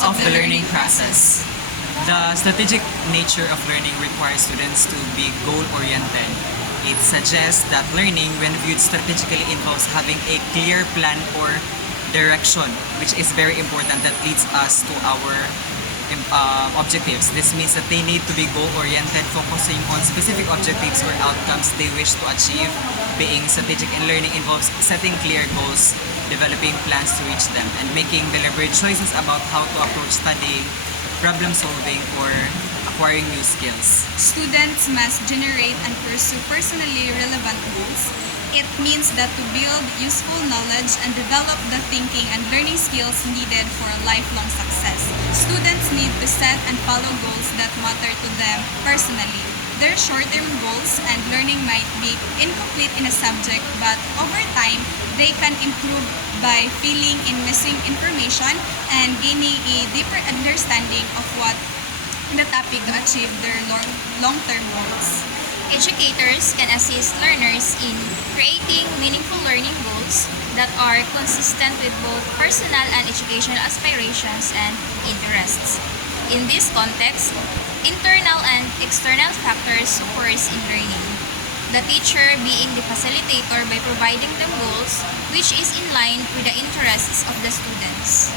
of the learning process. The strategic nature of learning requires students to be goal-oriented. It suggests that learning, when viewed strategically, involves having a clear plan or direction, which is very important, that leads us to our objectives. This means that they need to be goal-oriented, focusing on specific objectives or outcomes they wish to achieve. Being strategic in learning involves setting clear goals, developing plans to reach them, and making deliberate choices about how to approach studying, problem solving, or acquiring new skills. Students must generate and pursue personally relevant goals. It means that to build useful knowledge and develop the thinking and learning skills needed for lifelong success. Students need to set and follow goals that matter to them personally. Their short-term goals and learning might be incomplete in a subject, but over time, they can improve by filling in missing information and gaining a deeper understanding of what the topic to achieve their long-term goals. Educators can assist learners in creating meaningful learning goals that are consistent with both personal and educational aspirations and interests. In this context, internal and external factors support in learning. The teacher being the facilitator by providing them goals which is in line with the interests of the students.